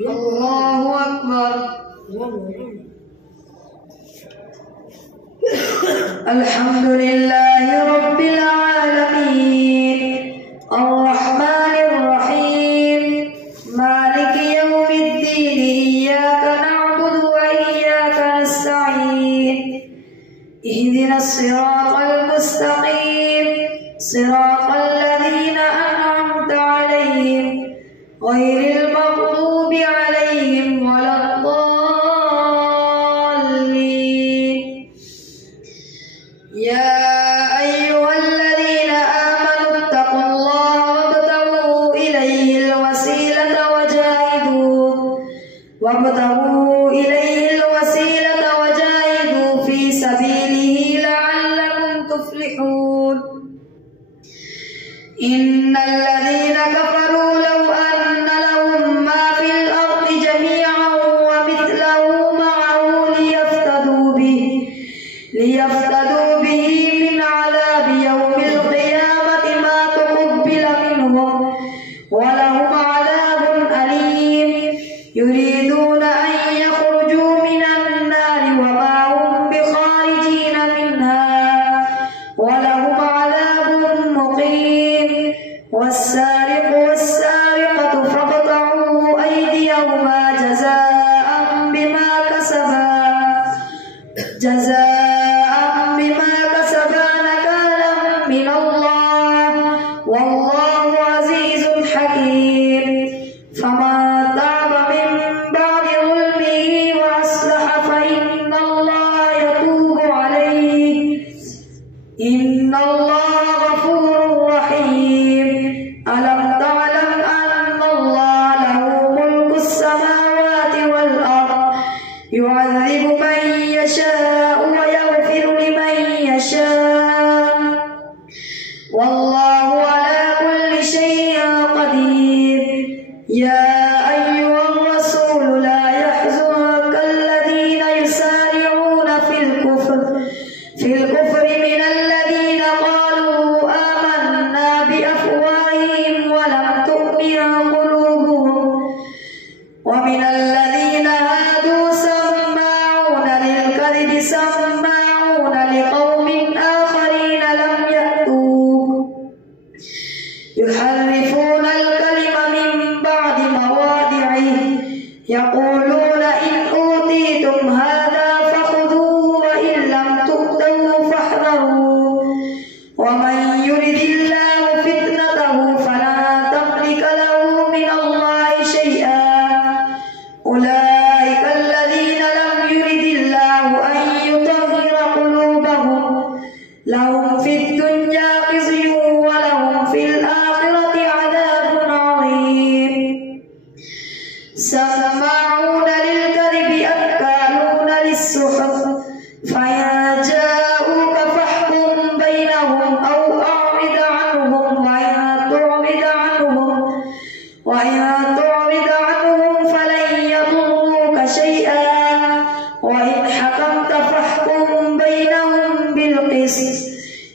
الله أكبر. الحمد لله رب العالمين الرحمن الرحيم مالك يوم الدين إياك نعبد وإياك نستعين اهدنا الصراط المستقيم صراط الذين أنعمت عليهم غير المغضوب عليهم ولا الضالين. يا أيها الذين آمنوا اتقوا الله وابتغوا إليه الوسيلة وجاهدوا في سبيله لعلكم تفلحون. إن الذين كفروا لو أن لهم ما في الأرض جميعا ومثله معه ليفتدوا به من عذاب يوم القيامة ما تقبل منهم ولهم عذاب أليم. يريدون أن يخرجوا من النار وما هم بخارجين منها ولهم عذاب مقيم. والسارق والسارقة فاقطعوا أيديهما جزاء بما كسبا نكالا من الله والله عزيز حكيم. فمن تاب من بعد ظلمه وأصلح فإن الله يتوب عليه إن الله غفور رحيم. ألم تعلم أن الله له ملك السماوات والأرض يعذب من يشاء ويغفر لمن يشاء والله على كل شيء قدير. يا أيها الرسول لا يحزنك الذين يسارعون في الكفر من الذين قالوا آمنا بأفواههم ولم تؤمن قلوبهم ومن الذين هادوا سماعون للكذب سماعون لقوم آخرين لم يأتوك يحرفون الكلم من بعد مواضعه يقولون إن أوتيتم هذا فخذوه وإن لم تؤتوه فاحذروا ومن يرد الله فتنته فلا تملك له من الله شيئا. أولئك الذين لم يرد الله أن يطهر قلوبهم لهم في الدنيا خزي ولهم في الآخرة عذاب عظيم. سماعون للكذب أكالون للسحت فإن جاءوك فاحكم بينهم أو أعرض عنهم وإن تعرض عنهم فلن يضروك شيئا وإن حكمت فاحكم بينهم بالقسط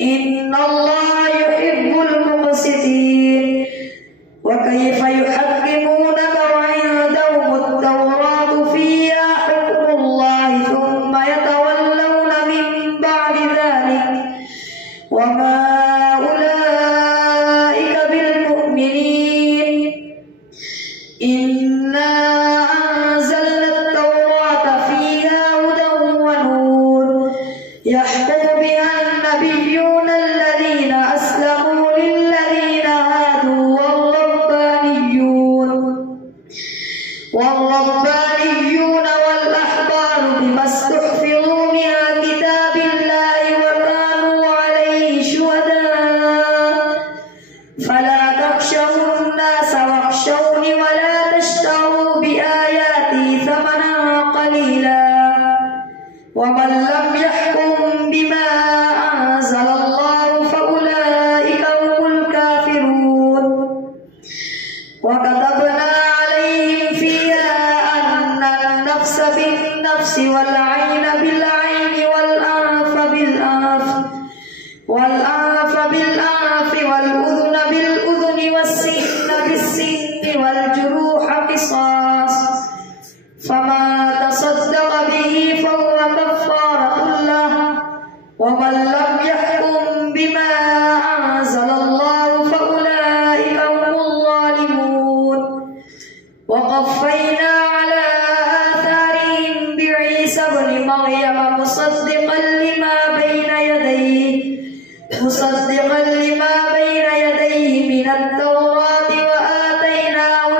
إن الله يحب المقسطين. وكيف يحكمونك وعندهم التوراة فيها حكم الله ثم يتولون من بعد ذلك وما أولئك بالمؤمنين. إنا أنزلنا التوراة فيها هدى ونور يحكم بها النبيون الذين أسلموا للذين هادوا والربانيون والأحبار بما استحفظوا من كتاب الله وكانوا عليه شهداء. فلا تخشوا الناس واخشوني ولا تشتروا بآياتي ثمنا قليلا ومن لم يحكم بما أنزل الله فأولئك هم الكافرون. وكتبنا عليهم فيها أن فما تصدق به فهو كفارة له، ومن لم يحكم بما أنزل الله فأولئك هم الظالمون. وقفينا على آثارهم بعيسى ابن مريم مصدقا لما بين يديه من التوراة وآتيناه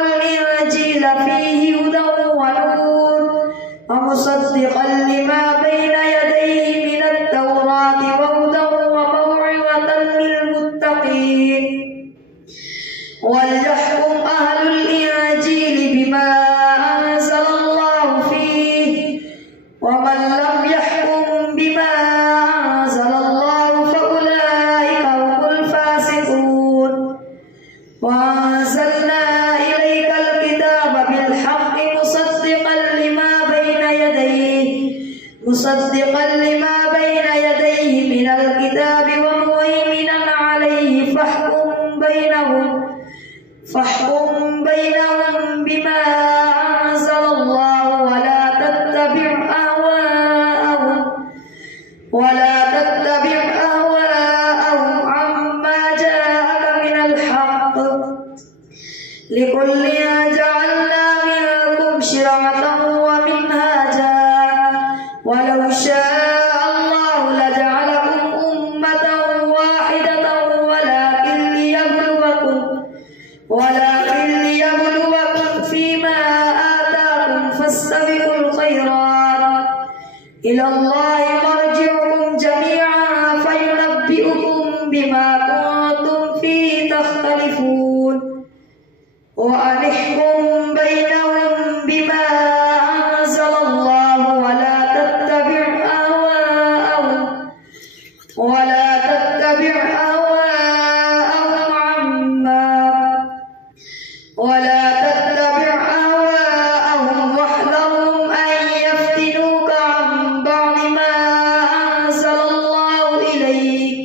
الإنجيل فيه هدى ونور، ومصدقا لما بين يديه من التوراة وهدى وموعظة للمتقين. وليحكم أهل الإنجيل بما أنزل الله فيه، ومن لم يحكم بما أنزل الله فأولئك هم الفاسقون. وأنزلنا إليك الكتاب بالحق مصدقا لما بين يديه من الكتاب ومهيمنا عليه، فاحكم بينهم بما أنزل الله ولا تتبع أهواءهم عما جاءك من الحق، لكل جعلنا منكم شرعة ومنهاجا، ولو شاء الله لجعلكم أمة واحدة ولكن ليبلوكم فيما آتاكم، فاستبقوا الخيرات، إلى الله مرجعكم جميعا فينبئكم بما كنتم فيه تختلفون. وأن احكم بينهم بما أنزل الله ولا تتبع أهواءهم واحذرهم أن يفتنوك عن بعض ما أنزل الله إليك،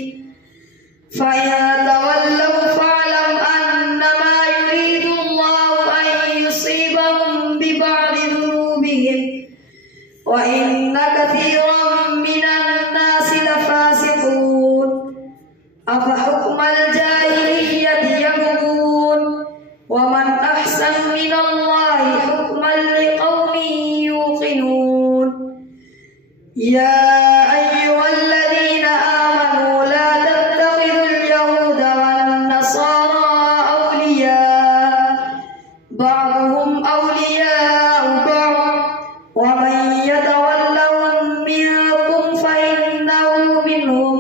فإن تولوا فاعلم أنما يريد الله أن يصيبهم ببعض ذنوبهم، وإن كثيرا من الناس لفاسقون. أفحكم الجاهلية يبغون، ومن أحسن من الله حكما لقوم يوقنون. يا أيها الذين آمنوا لا تتخذوا اليهود والنصارى أولياء، بعضهم أولياء بعض، ومن يتولهم منكم فإنه منهم،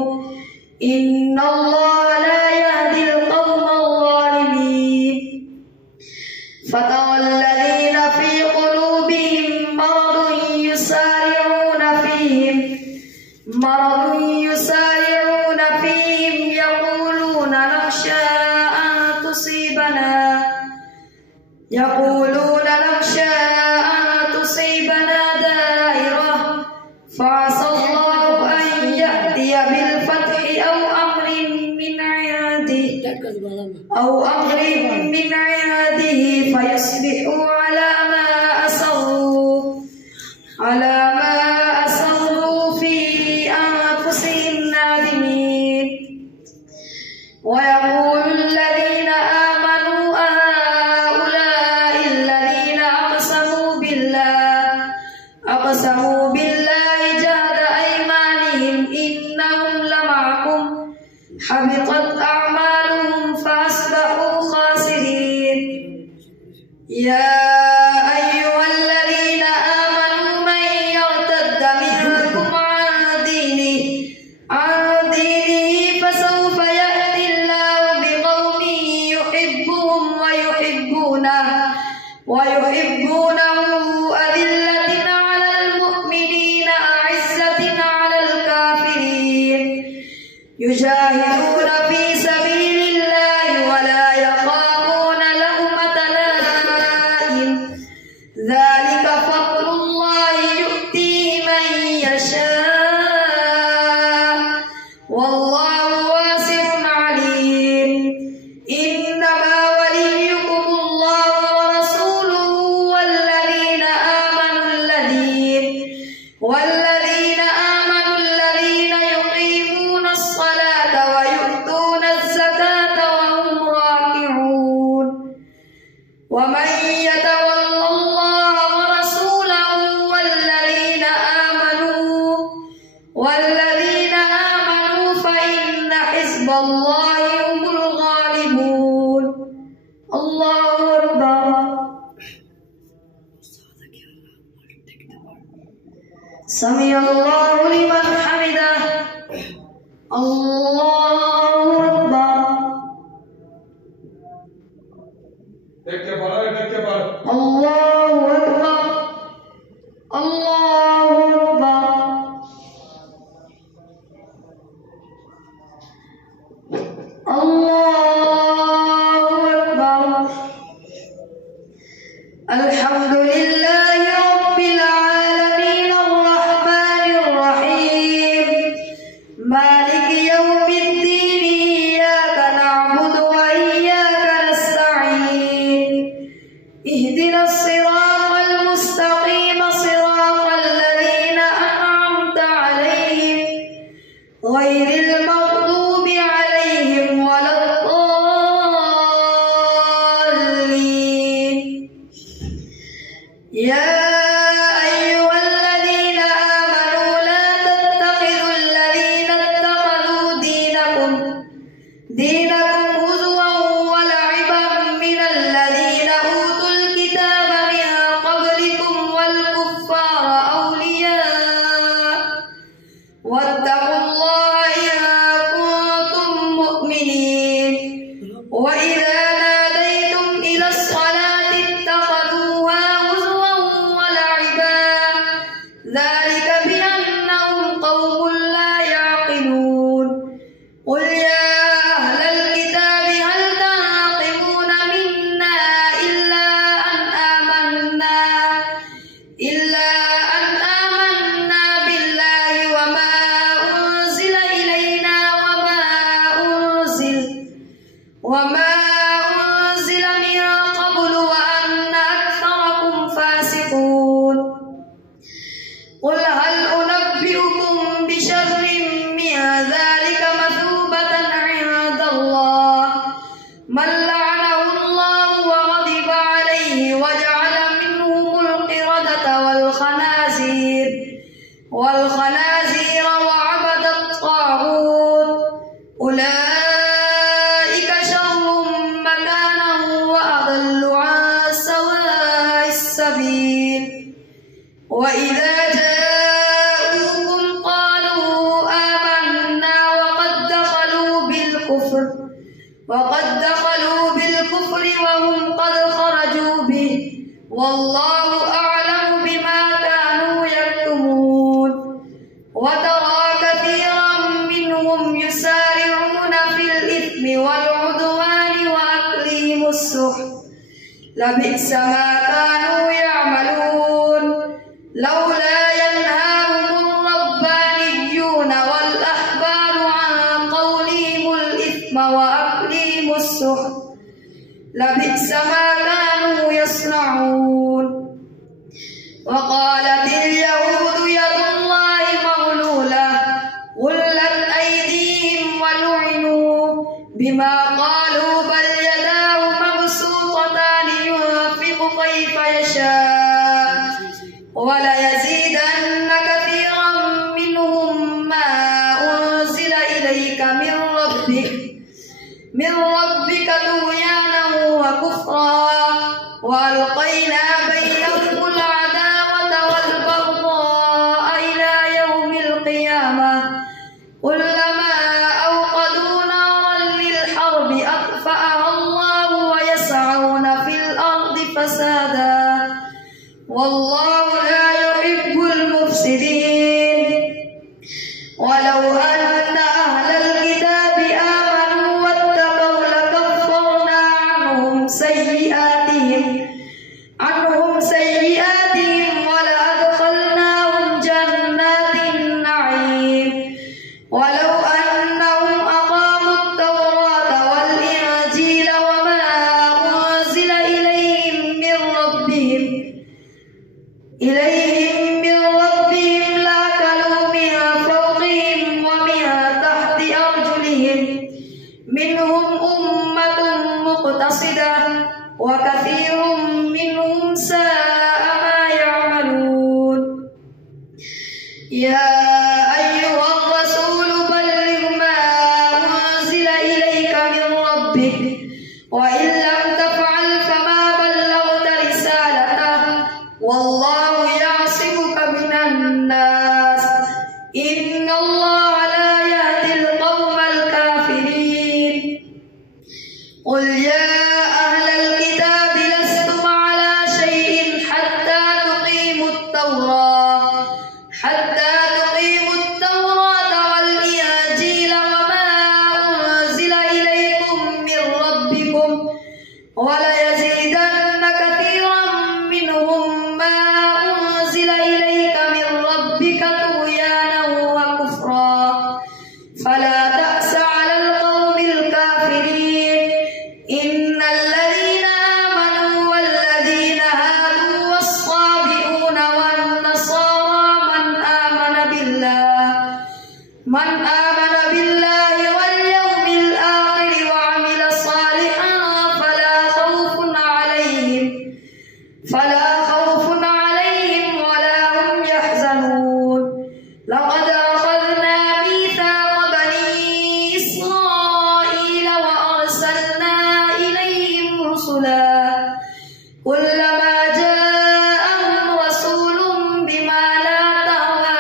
إن الله لا يهدي القوم الظالمين. فترى الذين في قلوبهم مرض يسارعون فيهم يقولون نخشى أن تصيبنا دائرة، فعسى الله أن يأتي بالفتح أو أمر من عنده فيصبحوا على ما أسروا في أنفسهم نادمين. ويقول الذين آمنوا أهؤلاء الذين أقسموا بالله جهد أيمانهم إنهم لمعكم، حبطت أعمالهم فأصبحوا خاسرين. يا أيها الذين آمنوا من يرتد منكم عن دينه فسوف يأتي الله بقوم يحبهم ويحبونه أذلة على المؤمنين أعزة على الكافرين، يجاهدون في سبيل الله ولا يخافون لومة لائم، ذلك فضل الله يؤتيه من يشاء، والله واسع عليم. إنما وليكم الله ومن يتول الله ورسوله والذين آمنوا فإن حزب الله هم الغالبون. الله أكبر. سمع الله لمن حمده. الله أكبر. الله أكبر. الله أكبر. الله أكبر. الحمد لله رب العالمين الرحمن الرحيم مالك يوم الدين إياك نعبد وإياك نستعين اهدنا الصراط المستقيم صراط الذين أنعمت عليهم غير المغضوب عليهم ولا الضالين. يا أيها الذين آمنوا لا تتخذوا الذين اتخذوا دينكم هزوا ولعبا من الذين أوتوا الكتاب من قبلكم والكفار أولياء واتقوا الله إن كنتم مؤمنين. وإذا ناديتم إلى الصلاة اتخذوها هزوا ولعبا ذلك بأنهم قوم لا يعقلون. قل يا أهل الكتاب هل تنقمون منا إلا أن آمنا بالله وما أنزل إلينا وما أنزل من قبل وأن أكثركم فاسقون. قل هل أنبئكم بشر من ذلك مثوبة عند الله من لعنه الله وغضب عليه وجعل منهم القردة والخنازير وعبد الطاغوت أولئك شر مكانا وأضل عن سواء السبيل. وإذا جاءوكم قالوا آمنا وقد دخلوا بالكفر وهم قد خرجوا به والله أعلم بما كانوا يكتمون. وترى كثيرا منهم يسارعون في الإثم والعدوان وأكلهم السحت لبئس ما كانوا يعملون. لولا ينهاهم الربانيون والأحبار عن قولهم الإثم وأكلهم السحت لبئس ما كانوا يصنعون. وقالت اليهود يد الله مغلولة غلت أيديهم ولعنوا بما قالوا بل يداه مبسوطتان ينفق كيف يشاء وليزيدن كثيرا منهم ما أنزل إليك من ربك طغيانا وكفرا وألقينا بينهم العداوة والبغضاء إلى يوم القيامة كلما أوقدوا نارا للحرب أطفأها الله ويسعون في الأرض فسادا والله لا يحب المفسدين. ولو أن أهل الكتاب آمنوا واتقوا لكفرنا عنهم سيئاتهم ولأدخلناهم جنات النعيم. ولو أنهم أقاموا التوراة والإنجيل وما أنزل إليهم من ربهم لأكلوا من فوقهم ومن تحت أرجلهم منهم أمة مقتصدة وكثير منهم ساء ما يعملون. يا أيها الرسول بلغ ما أنزل إليك من ربك وإن لم تفعل فما بلغت رسالته والله يعصمك من الناس إن الله لا يهدي القوم الكافرين. قل يا أهل الكتاب لستم على شيء حتى تقيموا التوراة والإنجيل وما أنزل إليكم من ربكم وليزيدن كثيرا منهم ما أنزل إليك من ربك طغيانا وكفرا فلا تأس على القوم الكافرين. إن الذين آمنوا والذين هادوا والصابئون والنصارى من آمن بالله واليوم الآخر وعمل صالحا فلا خوف عليهم ولا هم يحزنون. لقد أخذنا ميثاق بني إسرائيل وأرسلنا إليهم رسلا كلما جاءهم رسول بما لا تهوى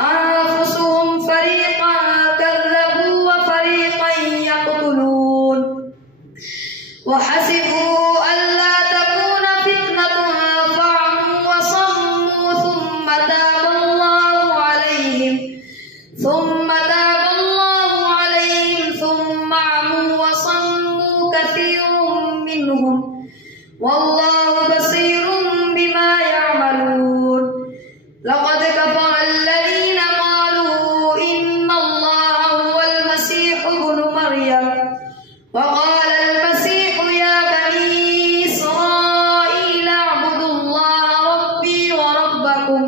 أنفسهم فريقا كذبوا وفريقا يقتلون وحسبوا ألا تكون فتنة فعموا وصموا ثم تاب الله عليهم ثم عموا وصموا كثير منهم والله بصير بما يعملون. لقد كفر الذين قالوا إن الله هو المسيح ابن مريم وقال المسيح يا بني إسرائيل اعبدوا الله ربي وربكم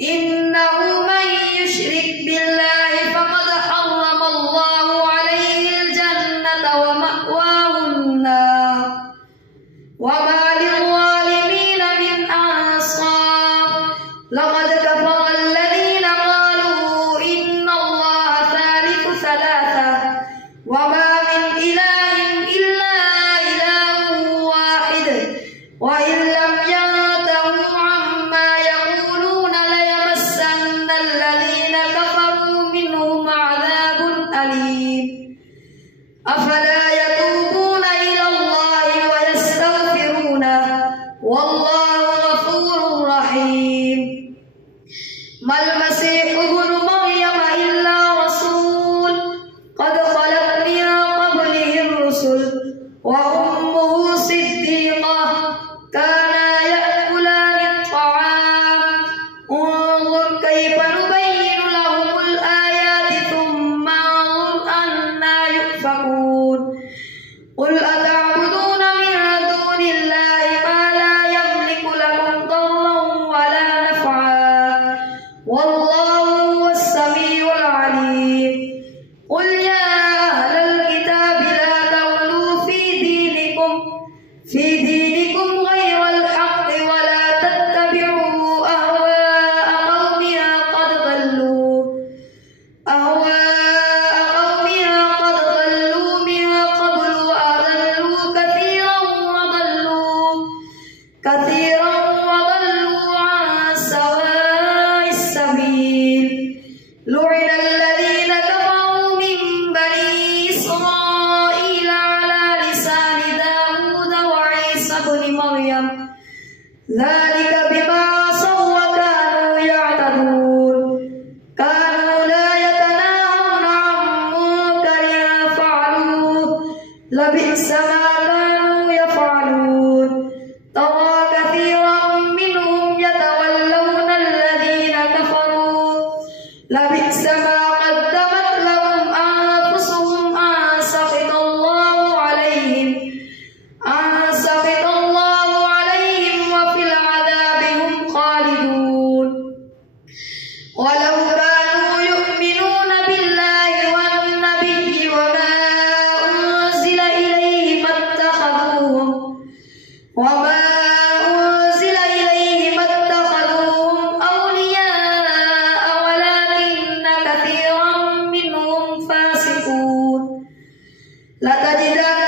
إنه من يشرك بالله فقد حرم الله عليه الجنة ومأواه النار وما للظالمين من أنصار. لقد كفر الذين قالوا إن الله ثالث ثلاثة وما من إله إلا إله واحد وإن لم ينتهوا عما يقولون ليمسن الذين كفروا منهم عذاب أليم. أفلا يتوبون إلى الله ويستغفرونه والله غفور رحيم. ما المسيح ابن مريم إلا رسول قد خلت من قبله الرسل وأمه صديقة كانا يأكلان الطعام انظر كيف نبين لهم الآيات ثم انظر أنى يؤفكون. قل أتعبدون من دون الله ما لا يملك لكم ضرا ولا نفعا والله هو السميع العليم. قل يا أهل الكتاب لا تغلوا في دينكم غير الحق ولا تتبعوا أهواء قوم قد ضلوا من قبل وأضلوا كثيرا وضلوا عن سواء السبيل. لعن الذين كفروا من بني إسرائيل على لسان داود وعيسى بن مريم ذلك بما عصوا وكانوا يعتدون. كانوا لا يتناهون عن منكر فعلوه لبئس ما كانوا يفعلون. ترى كثيرا منهم يتولون الذين كفروا لبئس ما قدمت لهم أنفسهم أن سخط الله عليهم وفي العذاب هم خالدون. ولو كانوا يؤمنون بالله والنبي وما أنزل إليه وما أنزل إليهم اتخذوهم أولياء ولكن كثيرا منهم فاسقون لتجدن